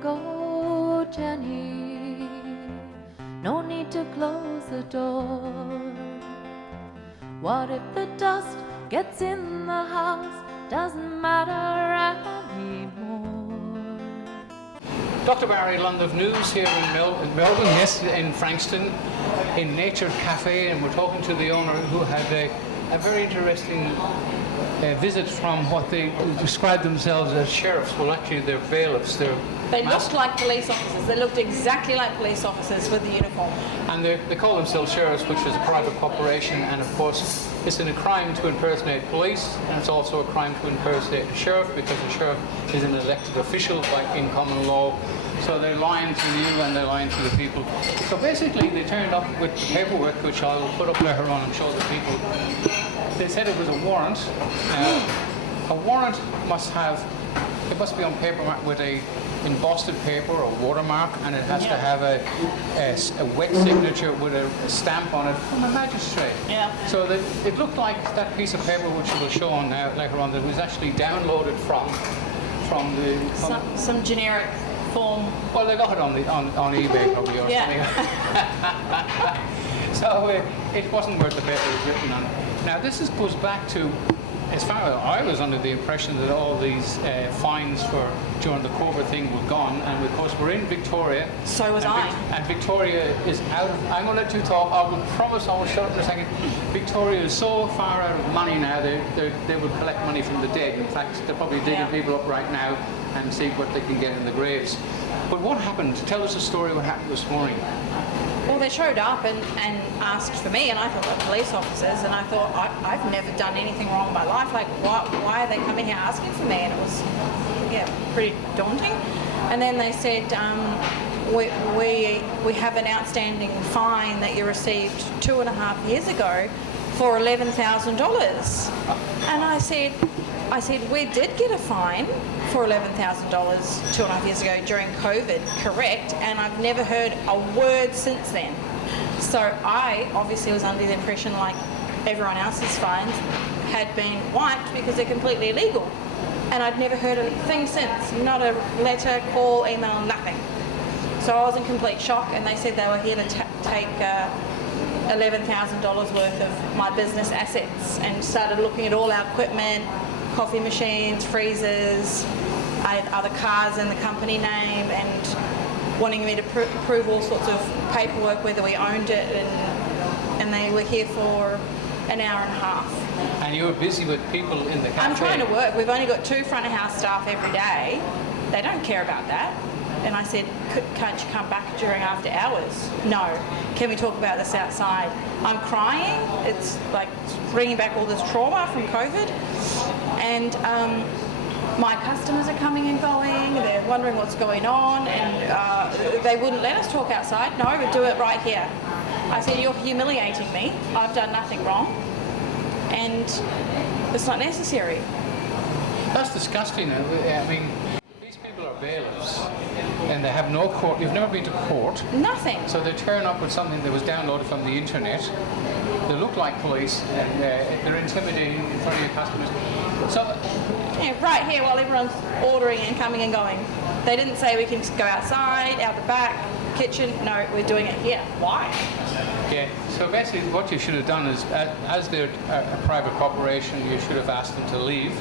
go, Jenny. No need to close the door. What if the dust gets in the house? Doesn't matter anymore. Dr. Barry Lund of News here in Melbourne, yes, in Frankston, in Nature Cafe, and we're talking to the owner who had a very interesting visit from what they described themselves as sheriffs. Well, actually, they're bailiffs. They looked like police officers. They looked exactly like police officers with the uniform. And they call themselves sheriffs, which is a private corporation, and of course it's a crime to impersonate police, and it's also a crime to impersonate a sheriff, because a sheriff is an elected official, like in common law. So they're lying to you and they're lying to the people. So basically they turned up with paperwork, which I will put up later on and show the people. They said it was a warrant. A warrant must be on paper with a embossed paper or watermark, and it has to have a wet signature with a stamp on it from a magistrate. Yeah. So it looked like that piece of paper, which we'll show on now later on, that was actually downloaded from some generic form. Well, they got it on eBay probably or something. So it wasn't worth the paper it was written on. Now this goes back to, as far as I was under the impression that all these fines during the COVID thing were gone, and of course we're in Victoria. So was I. And Victoria is out of, I'm going to let you talk, I will promise I will shut up in a second. Victoria is so far out of money now, they would collect money from the dead. In fact, they're probably digging people up right now and see what they can get in the graves. But what happened? Tell us a story what happened this morning. Well, they showed up and asked for me, and I thought they were police officers, and I thought, I've never done anything wrong in my life. Like, why are they coming here asking for me? And it was, pretty daunting. And then they said, we have an outstanding fine that you received 2.5 years ago for $11,000. And I said, we did get a fine for $11,000 2.5 years ago during COVID, correct? And I've never heard a word since then. So I obviously was under the impression, like everyone else's fines had been wiped because they're completely illegal. And I'd never heard a thing since, not a letter, call, email, nothing. So I was in complete shock, and they said they were here to take $11,000 worth of my business assets, and started looking at all our equipment, coffee machines, freezers. I had other cars in the company name, and wanting me to prove all sorts of paperwork, whether we owned it, and they were here for an hour and a half. And you were busy with people in the cafe. I'm trying to work. We've only got 2 front of house staff every day. They don't care about that. And I said, can't you come back during after hours? No. Can we talk about this outside? I'm crying. It's like bringing back all this trauma from COVID. And my customers are coming and going. They're wondering what's going on. And they wouldn't let us talk outside. No, but do it right here. I said, you're humiliating me. I've done nothing wrong. And it's not necessary. That's disgusting. I mean, these people are bailiffs, and they have no court. You've never been to court. Nothing. So they turn up with something that was downloaded from the internet. They look like police, and they're intimidating in front of your customers. So, right here while everyone's ordering and coming and going. They didn't say we can go outside, out the back, kitchen. No, we're doing it here. Why? Yeah, so basically what you should have done is, as they're a private corporation, you should have asked them to leave,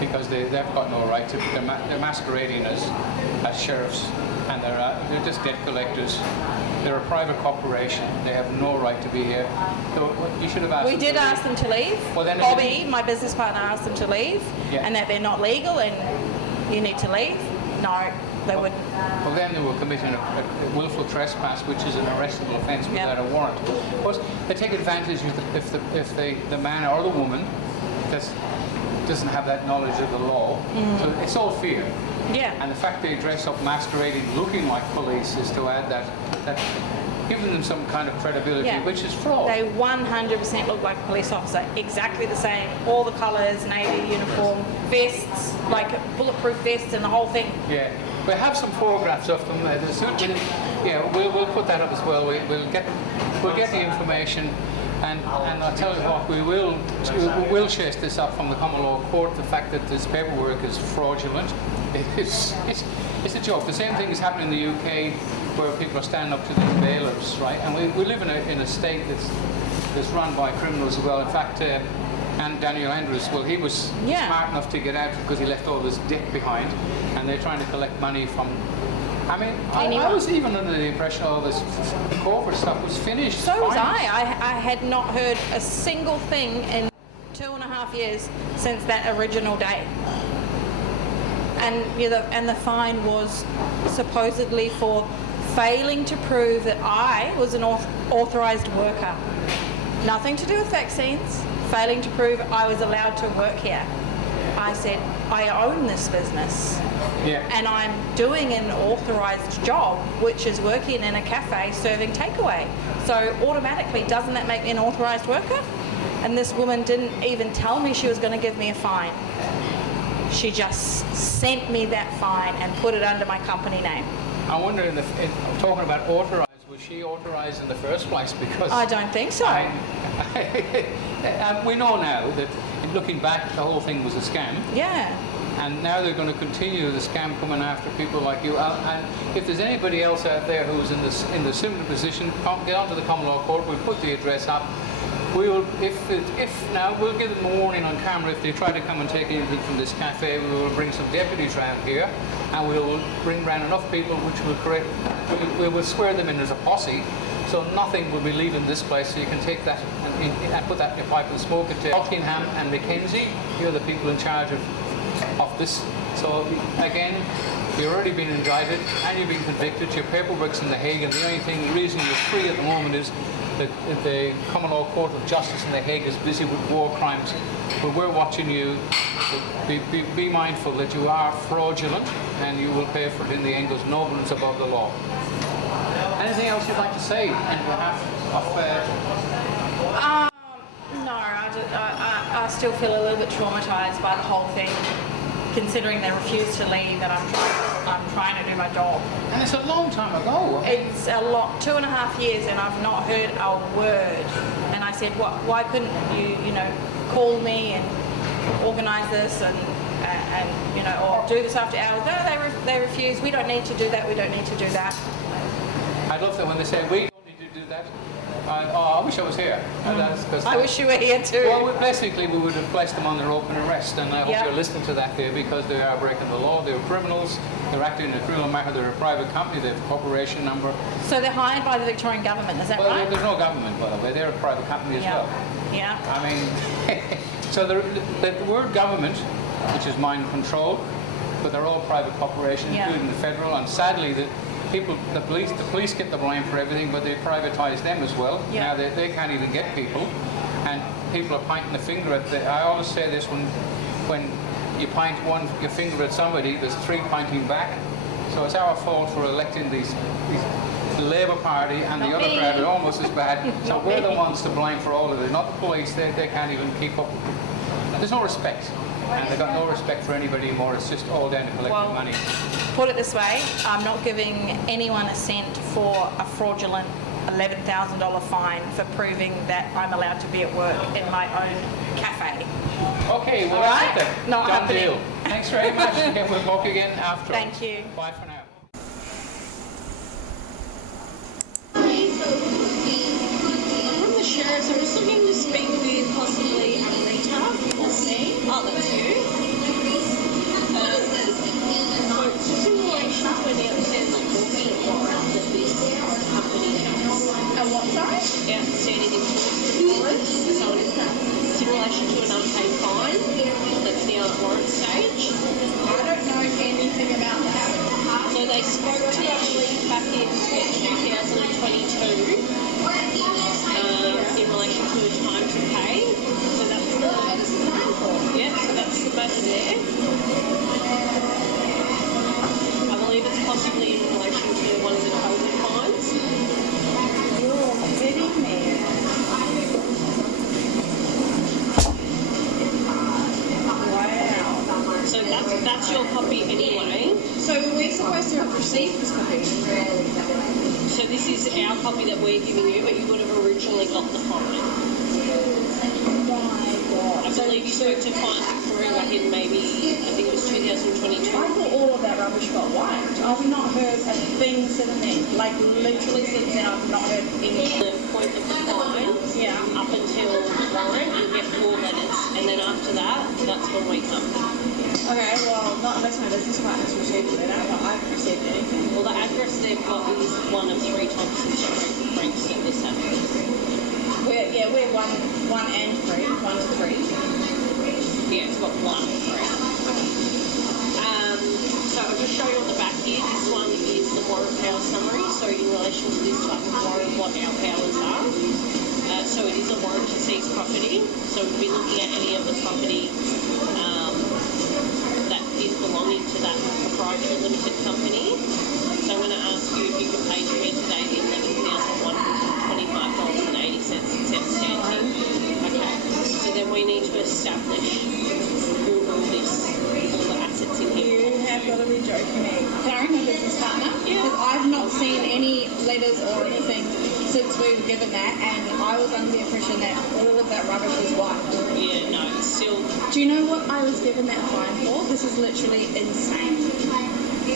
because they've got no right to. They're masquerading as sheriffs, and they're just debt collectors. They're a private corporation. They have no right to be here. So you should have asked. We did ask them to leave. Well, then Bobby, my business partner, asked them to leave, and that they're not legal and you need to leave. No, they wouldn't. Well, then they were committing a willful trespass, which is an arrestable offence without a warrant. Of course, they take advantage if the man or the woman doesn't have that knowledge of the law. So it's all fear. Yeah. And the fact they dress up masquerading, looking like police, is to add that giving them some kind of credibility, which is fraud. They 100% look like a police officer, exactly the same, all the colours, navy uniform, vests, like bulletproof vests and the whole thing. Yeah, we have some photographs of them. We'll put that up as well. We'll get the information, and I'll tell you what, we will chase this up from the common law court. The fact that this paperwork is fraudulent. it's a joke. The same thing is happening in the UK, where people are standing up to the bailiffs, right? And we live in a state that's run by criminals as well. In fact, and Daniel Andrews, well, he was smart enough to get out because he left all this debt behind, and they're trying to collect money from. I mean, I was even under the impression all this corporate stuff was finished. So was I. I had not heard a single thing in 2.5 years since that original day. And the fine was supposedly for failing to prove that I was an authorised worker. Nothing to do with vaccines. Failing to prove I was allowed to work here. I said, I own this business. Yeah. And I'm doing an authorised job, which is working in a cafe serving takeaway. So automatically, doesn't that make me an authorised worker? And this woman didn't even tell me she was going to give me a fine. She just sent me that fine and put it under my company name. I wonder, talking about authorised, was she authorised in the first place? Because I don't think so. We know now that, looking back, the whole thing was a scam. Yeah. And now they're going to continue the scam coming after people like you. And if there's anybody else out there who's in the similar position, get onto the common law court. We'll put the address up. We'll give them a warning on camera if they try to come and take anything from this cafe. We will bring some deputies around here, and we will bring around enough people which will we will swear them in as a posse. So nothing will be leaving this place. So you can take that and put that in your pipe and smoke it. Buckingham and Mackenzie, you're the people in charge of this. So again, you've already been indicted and you've been convicted. Your paperwork's in The Hague, and the only reason you're free at the moment is that the Common Law Court of Justice in The Hague is busy with war crimes. But we're watching you. So be mindful that you are fraudulent, and you will pay for it in the end. There's no one above the law. Anything else you'd like to say on behalf of? No, I still feel a little bit traumatised by the whole thing, considering they refused to leave, and I'm trying to do my job. And it's a long time ago. It's a lot, 2.5 years, and I've not heard a word. And I said, why couldn't you, call me and organise this and or do this after hours? No, they refuse. We don't need to do that. We don't need to do that. I love that when they say we don't need to do that. I wish I was here. I wish you were here too. Well, basically, we would have placed them on their open arrest, and I hope you're listening to that here, because they are breaking the law. They're criminals. They're acting in a criminal matter. They're a private company. They have a corporation number. So they're hired by the Victorian government. Is that right? Well, there's no government, by the way. They're a private company as well. Yeah. I mean, so the word government, which is mind control, but they're all private corporations, including the federal, and sadly the police get the blame for everything, but they privatise them as well. Yeah. Now they can't even get people, and people are pointing the finger at I always say this, when you point your finger at somebody, there's 3 pointing back. So it's our fault for electing the Labour Party, and the other crowd are almost as bad. So we're the ones to blame for all of it, not the police. They can't even keep up. There's no respect. And they've got no respect for anybody anymore. It's just all down to collecting money. Put it this way, I'm not giving anyone a cent for a fraudulent $11,000 fine for proving that I'm allowed to be at work in my own cafe. Okay, well, that's it. Not Done happening. deal. Thanks very much. We'll talk again after. Thank you. Bye for now. From the sheriffs, I'm just looking to speak with possibly Rita or me. Oh, that's you. So it's just in relation to an outstanding warrant that this company has. And what, sorry? Outstanding warrant. So it's in relation to an unpaid fine that's now at warrant stage. I don't know anything about that. So they spoke to us back in 2022 in relation to a time to pay. So that's the so that's the matter there. I believe it's possibly in relation to one of the COVID fines. You're kidding me. Wow. So that's your copy anyway. So were we supposed to have received this copy? So this is our copy that we're giving you, but you would have originally got the fine. Oh my God. I believe you spoke to Finance remembering back in maybe, I think it was 2022. I thought all of that rubbish got wiped. I've not heard a thing since then. Like literally since then, I've not heard anything. The point of the fine, up until warrant, you get 4 letters, and then after that, that's when we come. Okay, well, not unless my business partner's received it, but I haven't received anything. Well, the address they've got is one of 3 Thompson Street, Frankston, this address. We're one and 3, 1 to 3. Yeah, it's got 1 and 3. So I'll just show you on the back here. This one is the warrant power summary. So in relation to this type of warrant, what our powers are. So it is a warrant to seize property. So we'll be looking at any of the property that is belonging to that proprietary limited company. So I'm going to ask you if you could pay to me today the $11,125.80 except stamping. Okay. So then we need to establish who all the assets in here. You have got to be joking me. Karen, my business partner? Yeah. Because I've not seen any letters or anything since we've given that, and I was under the impression that all of that rubbish was wiped. Yeah, no, it's still... Do you know what I was given that fine for? This is literally insane.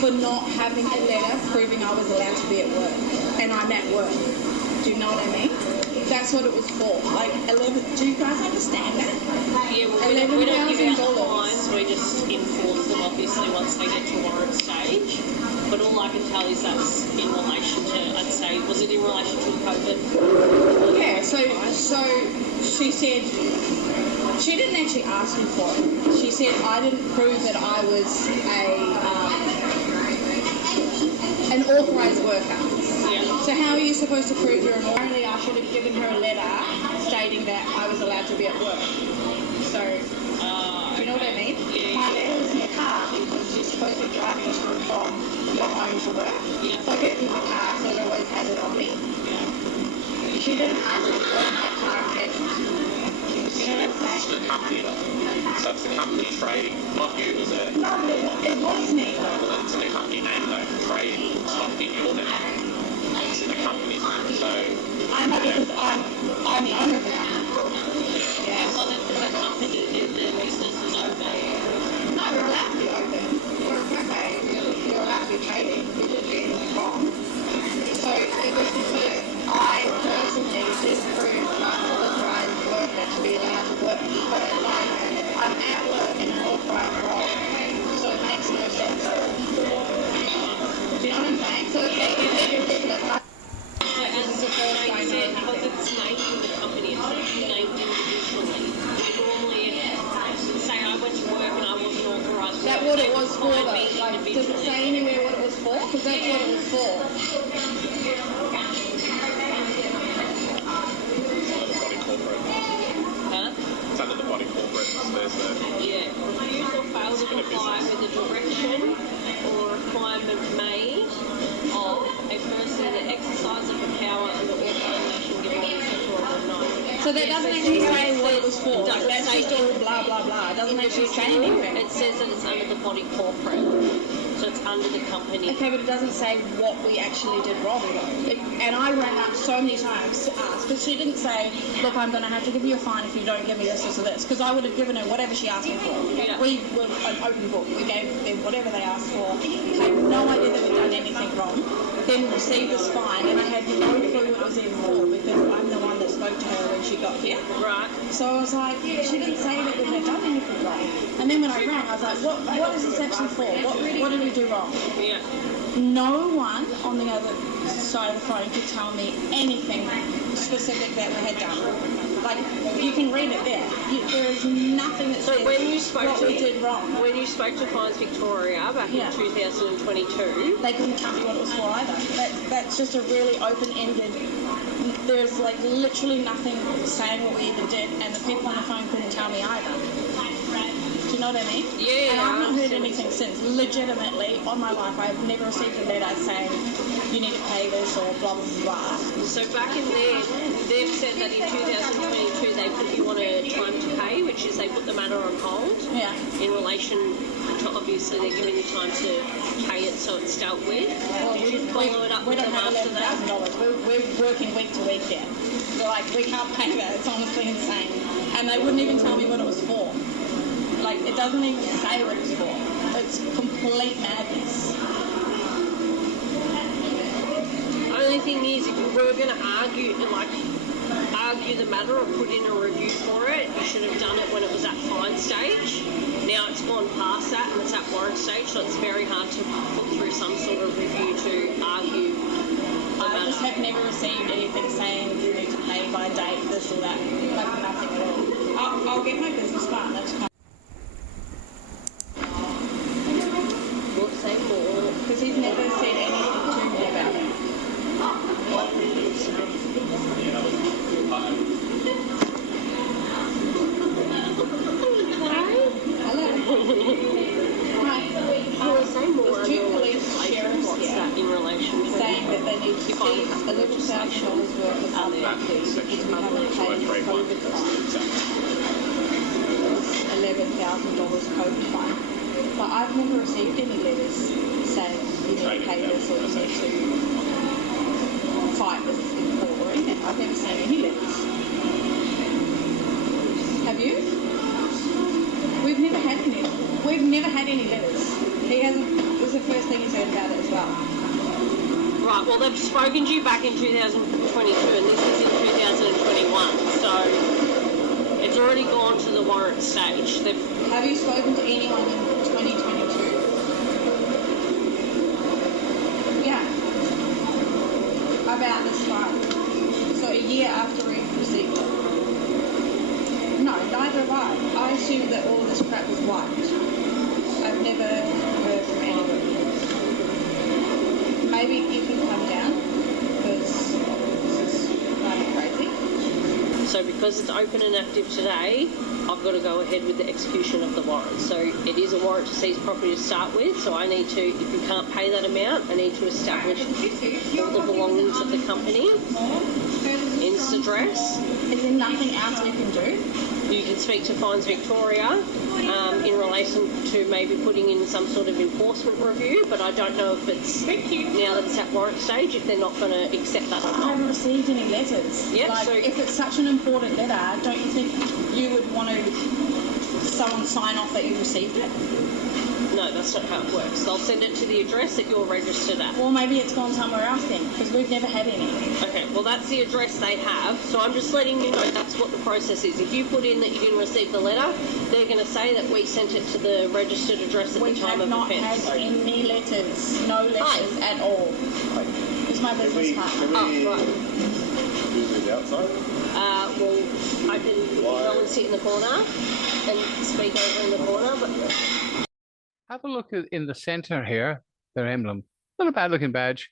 For not having a letter proving I was allowed to be at work, and I'm at work. Do you know what I mean? That's what it was for. Like 11. Do you guys understand that? Yeah, well, we don't give out the fines. We just enforce them, obviously, once they get to warrant stage. But all I can tell is that's in relation to, I'd say, was it in relation to COVID? Yeah. So she said she didn't actually ask me for it. She said I didn't prove that I was an authorised worker. Yeah. So how are you supposed to prove you're an authorised? Apparently I should have given her a letter stating that I was allowed to be at work. So, do you know what I mean? Yeah. My letter was in the car because you're supposed to be driving to and from your home to work. Yeah. So I get in the car, so I always had it on me. She didn't ask me what my car had. It's the company, so it's the company trading, not you, is it? No, it was me. Well, it's the company name though, trading, it's not in your name. It's in the company's name, so... I'm the owner of the company. Yeah. So the company is the business is Unpaid. No, we're allowed to be open. We're okay. You're allowed to be trading. You're just doing it wrong. So it was because I personally didn't prove that I'm an authorised worker to be allowed to work. But I'm at work in an authorised role. So it makes no sense. Do you know what I'm saying? So it's ridiculous. Because it's named in the company, it's not named individually. Normally, say I went to work and I wasn't authorised. Is that what it was for though? Like, does it say anywhere what it was for? Because that's what it was for. It's under the body corporate, so there's the... Yeah. Refuse or fail to comply with the direction or requirement made of a person that exercises the power under authorisation given in sexual or no. So that doesn't actually say what it was for. Like, that's just all blah blah blah. It doesn't actually say anything. It says that it's under the body corporate. So it's under the company. Okay, but it doesn't say what we actually did wrong though. And I rang up so many times to ask, but she didn't say, look, I'm going to have to give you a fine if you don't give me this or this, because I would have given her whatever she asked me for. Yeah. We were an open book. We gave them whatever they asked for. I had no idea that we'd done anything wrong. Then received this fine, and I had no clue what it was even for, because I'm the one that spoke to her when she got here. Right. So I was like, she didn't say that we had done anything wrong. And then when I rang, I was like, what is this actually for? What did we do wrong? Yeah. No one on the other side of the phone could tell me anything specific that we had done. Like, you can read it there. There is nothing that says when you spoke what we did wrong. When you spoke to Fines Victoria back in 2022, they couldn't tell me what it was for either. That's just a really open-ended. There's like literally nothing saying what we even did, and the people on the phone couldn't tell me either. Do you know what I mean? Yeah. And I've not heard anything since. Legitimately, on my life, I've never received a letter saying you need to pay this or blah blah blah. So back in there, they've said that in 2022 they put you on a time to pay, which is they put the matter on hold. Yeah. In relation to obviously they're giving you time to pay it so it's dealt with. Well, Did you follow it up we with don't them have after that? $11,000. We're working week to week here. So like we can't pay that. It's honestly insane. And they wouldn't even tell me what it was for. Like It doesn't even say what it's for. It's complete madness. Only thing is, if you were going to argue the matter or put in a review for it, you should have done it when it was at fine stage. Now it's gone past that and it's at warrant stage, so it's very hard to put through some sort of review to argue the I just matter. have never received anything saying you need to pay by date, this or that. Like nothing at all. I'll get my business partner to come. We'll say more. Because he's never said anything to me about it. We'll say more. There's two police sheriffs What's here that in relation to? saying that they need to seize $11,000 worth of other property because we haven't paid the COVID fine. $11,000 COVID fine. But I've never received any letters saying you need to pay this or you need to fight this in court or anything. I've never seen any letters. Have you? We've never had any. We've never had any letters. He hasn't. It was the first thing he's heard about it as well. Right, well, they've spoken to you back in 2022 and this is in 2021, so it's already gone to the warrant stage. Have you spoken to anyone in 2022? Yeah. About this file. So a year after we received it. No, neither have I. I assumed that all this crap was wiped. I've never heard from anybody. Maybe you can come down because this is rather crazy. So because it's open and active today, I've got to go ahead with the execution of the warrant. So it is a warrant to seize property to start with, so I need to, if you can't pay that amount, I need to establish all the belongings of the company in this address. Is there nothing else we can do? You can speak to Fines Victoria in relation to maybe putting in some sort of enforcement review, but I don't know if it's, now that it's at warrant stage, if they're not going to accept that or I not. haven't received any letters. Yeah, like, so if it's such an important letter, don't you think you would want to someone sign off that you received it? no, that's not how it works. They'll send it to the address that you're registered at. Or maybe it's gone somewhere else then, because we've never had any. Okay, well that's the address they have, so I'm just letting you know that's what the process is. If you put in that you didn't receive the letter, they're going to say that we sent it to the registered address at We the time have of not offence. had any letters, no letters at all. Who's my business partner? Oh, right. Use it outside? Well, I can go and sit in the corner and speak over in the corner, but Have a look in the center here, their emblem. Not a bad looking badge,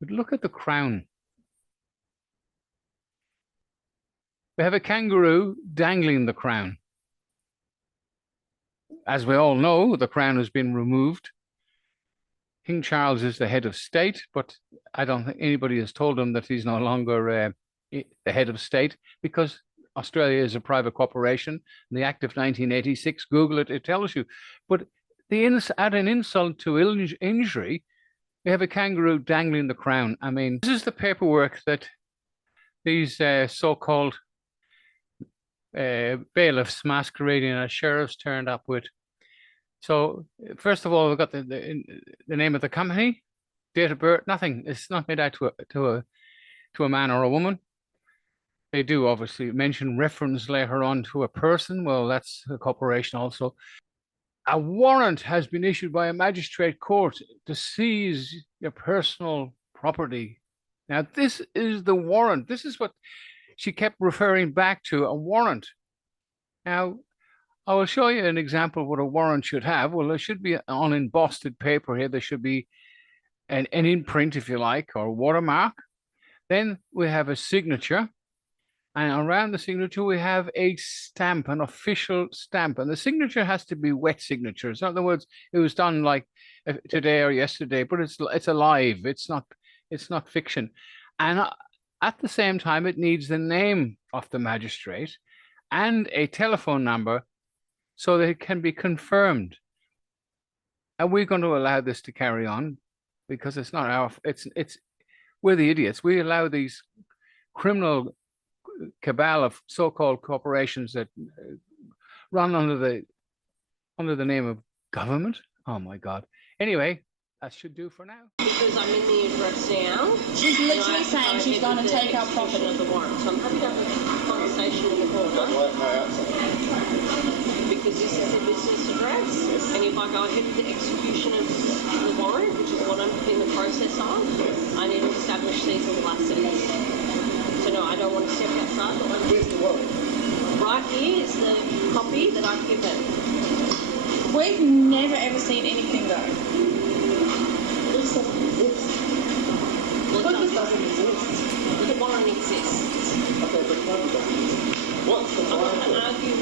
but look at the crown. We have a kangaroo dangling the crown. As we all know, the crown has been removed. King Charles is the head of state, but I don't think anybody has told him that he's no longer the head of state, because Australia is a private corporation. The Act of 1986, Google it, it tells you. But add an insult to injury, we have a kangaroo dangling the crown. I mean, this is the paperwork that these so-called bailiffs masquerading as sheriffs turned up with. So first of all, we've got the name of the company, date of birth, nothing. It's not made out to a man or a woman. They do obviously mention reference later on to a person. Well, that's a corporation also. A warrant has been issued by a magistrate court to seize your personal property. Now, this is the warrant. This is what she kept referring back to, a warrant. Now, I will show you an example of what a warrant should have. Well, there should be on embossed paper here. There should be an imprint, if you like, or a watermark. Then we have a signature. And around the signature, we have a stamp, an official stamp. And the signature has to be wet signatures. In other words, it was done like today or yesterday, but it's alive. It's not fiction. And at the same time, it needs the name of the magistrate and a telephone number so that it can be confirmed. And we're going to allow this to carry on because it's not our, we're the idiots. We allow these criminal cabal of so-called corporations that run under the under the name of government. Oh my God. Anyway, that should do for now. Because I'm in the address now. She's literally saying she's going to take our property property. of the warrant. So I'm happy to have a conversation in the corner. Because this is a business address, and if I go ahead with the execution of the warrant, which is what I'm in the process of, I need to establish seizable assets. So no, I don't want to step outside. Where's the warrant? Right here is the copy that I've given. We've never ever seen anything though. This doesn't exist. Well, But this doesn't exist. the warrant exists. Okay, the warrant doesn't exist. What's the I'm not warrant? going to argue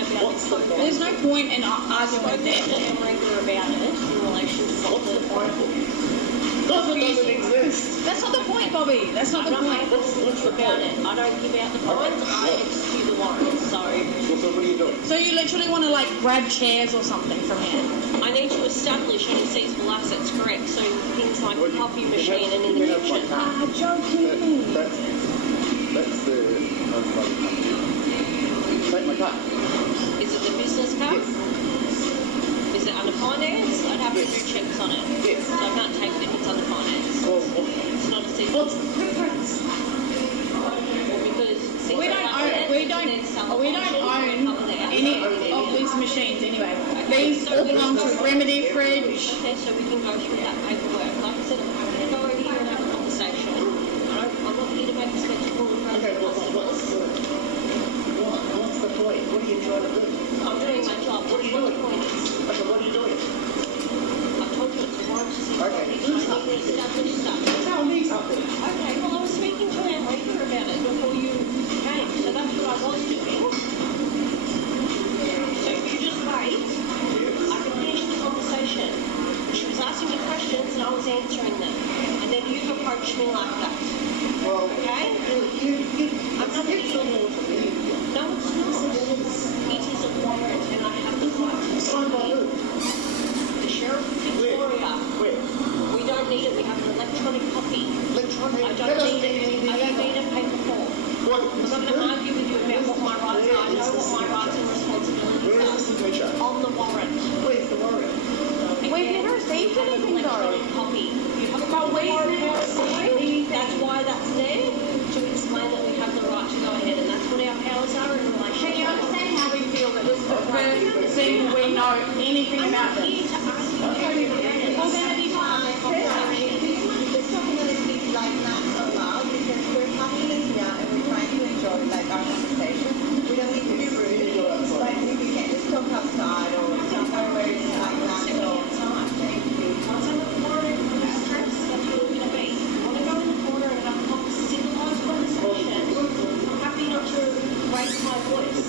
about What's the warrant? There's no point in I arguing spoke with to them. Emringer about it in relation to What's the warrant for? Because it doesn't exist. That's not the point, Bobby. That's not I'm the not point. making a about it. I don't give out the fines. I execute the warrant. So So what are you doing? So you literally want to like grab chairs or something from here? I need to establish any seizable assets, correct? So things like the coffee machine and in the kitchen. Ah, joking. That's the take my car. Is it the business card? Yes. Is it under finance? I'd have to do checks on it. Yes. So I can't take it if it's under finance. Well, It's not a seizable. what's the difference? Because We don't own any of these machines anyway. These all belong to Remedy Fridge. Okay, so we can go through that paperwork. Like I said, I'm happy to go over here and have a conversation. I'm not here to make a spectacle in front Okay, of customers. What's the point? What are you trying to do? I'm doing my job. What do you know the point is? Okay, what are you doing? I told you it's a warrant to see Okay, property. do So I need to establish stuff. Tell me something. Okay, well I was speaking to Enrica about it before you came, so that's what I was doing. So if you just wait, I can finish the conversation. She was asking me questions and I was answering them. And then you've approached me like that. Well, Okay? I'm not it's being... all for me. No, it's not. It is a warrant and I have the right to Signed by who? the Sheriff of Victoria. Where? We don't need it. We have an electronic copy. Electronic. I That don't doesn't need mean it. I don't need a paper form. What? I'm not going to argue with you about what my rights are. I know what my rights and responsibilities Where is the are. signature? On the warrant. Where's the warrant? We've never received anything though. Electronic copy. You have a But copy we've of never our received warrant. anything. That's why that's there, to explain that we have the right to go ahead, and that's what our powers are in relation Can you to understand how we feel that this is the first thing we know anything I'm about not this? here to argue with you. It's going to be part of the conversation. It's not going to speak like that so loud because we're coming in here and we're trying to enjoy like our conversation. We don't need to be rude. Like we can just talk outside or somewhere where it's like that. So thank you. Once I'm at the corner of the stress, that's what we're going to be. I want to go in the corner and have a civilized conversation. I'm happy not to raise my voice.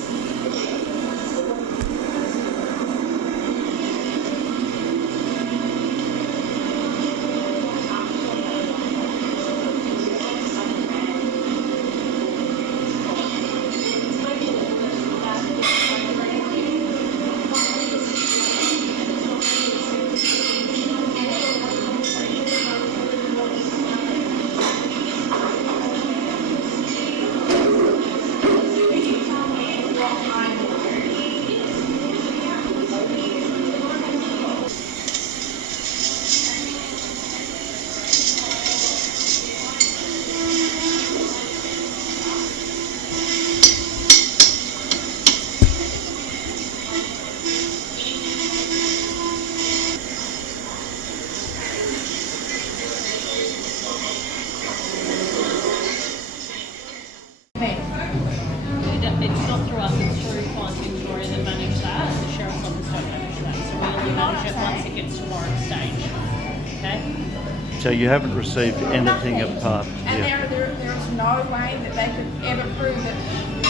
It's not through us, it's through Fines Victoria that manage that. The Sheriff's Office don't manage that. So we only manage it once it gets to warrant stage. Okay? So you haven't received anything apart? And Yeah. there is no way that they could ever prove that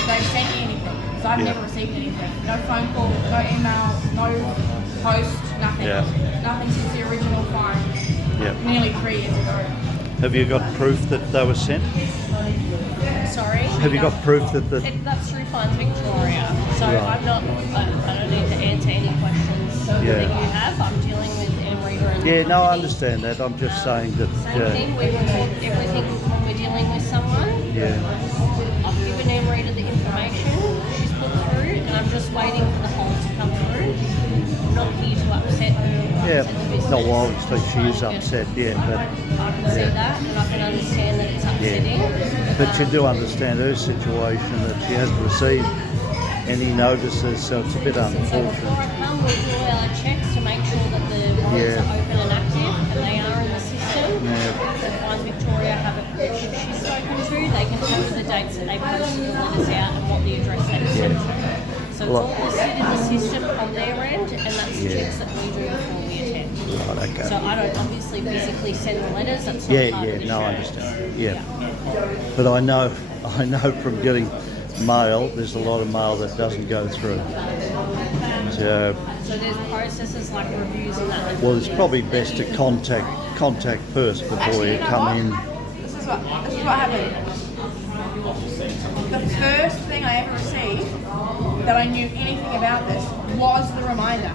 they've sent me anything. So I've Yeah. never received anything. No phone call, no email, no post, nothing. Yeah. Nothing since the original fine. Yeah. Nearly 3 years ago. Have you got proof that they were sent? Sorry? Have you got proof that the... That's through Fines Victoria. So Right. I'm not, I don't need to answer any questions that you have. I'm dealing with Enrica and the Yeah, no, I company. understand that. I'm just saying that... Same thing, we record everything when we're dealing with someone. Yeah. I've given Enrica the information she's put through, and I'm just waiting for the whole to come through. not here to upset her. Or Yeah, upset the business. no, well, obviously she is Trying to upset, yeah, but I can see yeah. that, and I can understand that it's upsetting. But you do understand her situation, that she hasn't received any notices, so it's a bit So before unfortunate. I come, we do our checks to make sure that the warrants are open and active, and they are in the system. Yeah. So Fines Victoria have it, which she's spoken to, they can tell you the dates that they posted the letters out and what the address they were sent to. So it's all listed in the system on their end, and that's the checks that we do before we attend. Right, okay. So I don't obviously physically send the letters, that's not part of the No, I show. understand. Yeah. But I know from getting mail, there's a lot of mail that doesn't go through. So, So there's processes like reviews and that. well, it's probably best to contact first before you come in. This is what happened. The first thing I ever received that I knew anything about this was the reminder.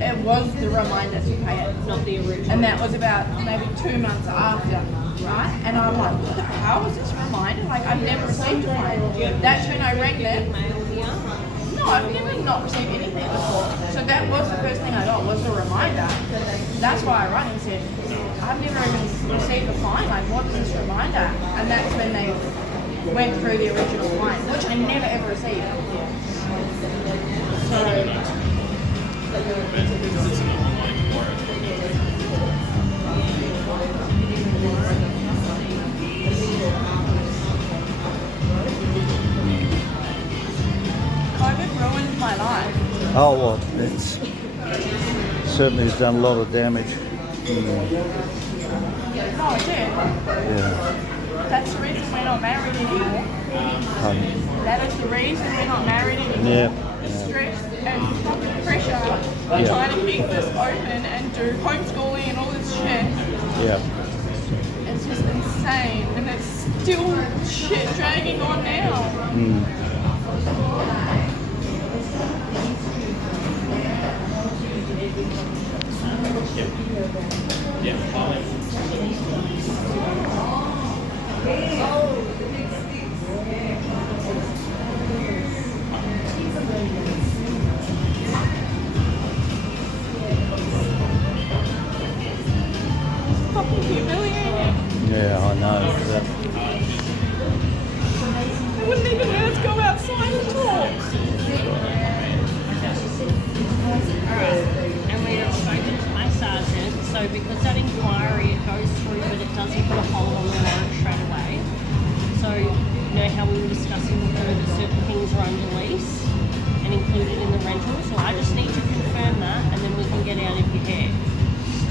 It was the reminder to pay it. Not the original. And that was about maybe 2 months after, right? And I'm like, what the hell is this reminder? Like, I've never received a fine. That's when I rang them. Mail here. No, I've never not received anything before. So that was the first thing I got, was the reminder. That's why I rang and said, I've never even received a fine. Like, what is this reminder? And that's when they went through the original fine, which I never ever received. So... COVID ruined my life. Oh, well, it's certainly has done a lot of damage. Oh, it did. Yeah. That's the reason we're not married anymore. That is the reason we're not married anymore. Yeah. Stress and fucking pressure trying to keep this open and do homeschooling and all this shit. Yeah. It's just insane, and it's still shit dragging on now. Fucking humiliating. Yeah, I know. They wouldn't even let us go outside and talk. And we have spoken to my sergeant, so because that inquiry, it goes through, but it doesn't put a hold on the warrant straight away. So, you know how we were discussing before that certain things are under lease and included in the rental, so I just need to confirm that, and then we can get out of your hair.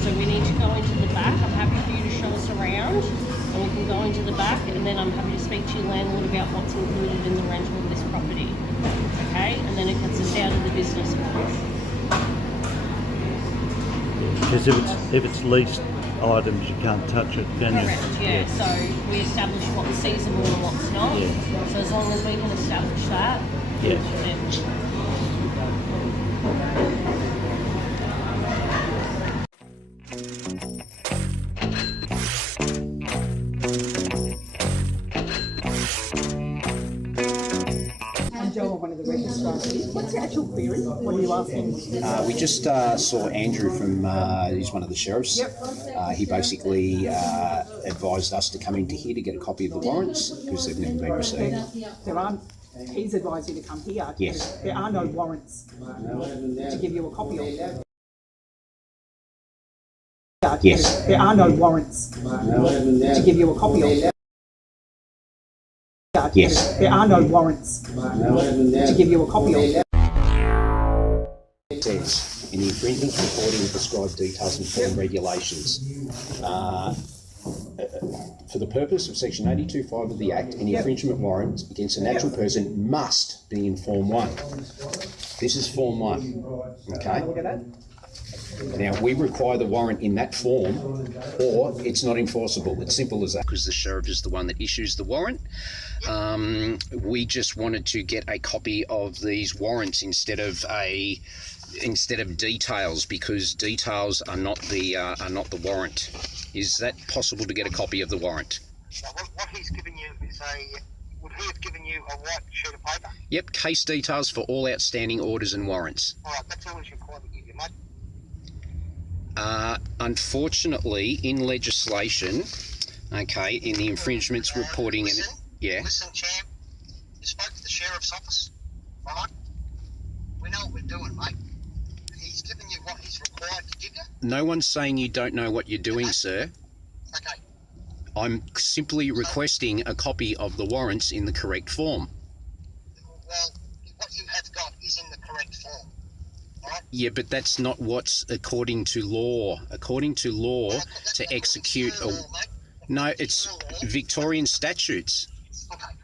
So we need to go into the back. I'm happy for you to show us around, and we can go into the back, and then I'm happy to speak to your landlord about what's included in the rental of this property. Okay? And then it gets us out of the business model. Because if it's leased items, you can't touch it, can you? Correct, yeah. So we establish what's seizable and what's not. Yeah. So as long as we can establish that, Yeah. then One of the registrars. What's the actual query? What are you asking? We just saw Andrew from, he's one of the sheriffs. Yep. He basically advised us to come into here to get a copy of the warrants because they've never been received. There aren't. He's advised you to come here. Yes. There are no warrants to give you a copy of. Yes. There are no warrants to give you a copy of. Yes. There are no warrants to give you a copy of. It says, in the infringement reporting of prescribed details and form regulations, for the purpose of section 82.5 of the Act, any infringement warrant against a natural person must be in Form 1. This is Form 1, okay? Look at that. Now, we require the warrant in that form or it's not enforceable. It's simple as that. Because the sheriff is the one that issues the warrant. We just wanted to get a copy of these warrants instead of details, because details are not the warrant. Is that possible to get a copy of the warrant? What he's given you is Would he have given you a white sheet of paper? Yep, case details for all outstanding orders and warrants. All right, that's all he's required to give you, mate. Unfortunately, in legislation, okay, in the infringements reporting... Listen, champ, you spoke to the Sheriff's Office, right? We know what we're doing, mate. He's given you what he's required to give you. No one's saying you don't know what you're doing, sir. Okay. I'm simply requesting a copy of the warrants in the correct form. Well, what you have got is in the correct form, right? Yeah, but that's not what's according to law. According to law, to execute a... No, it's Victorian statutes. Okay.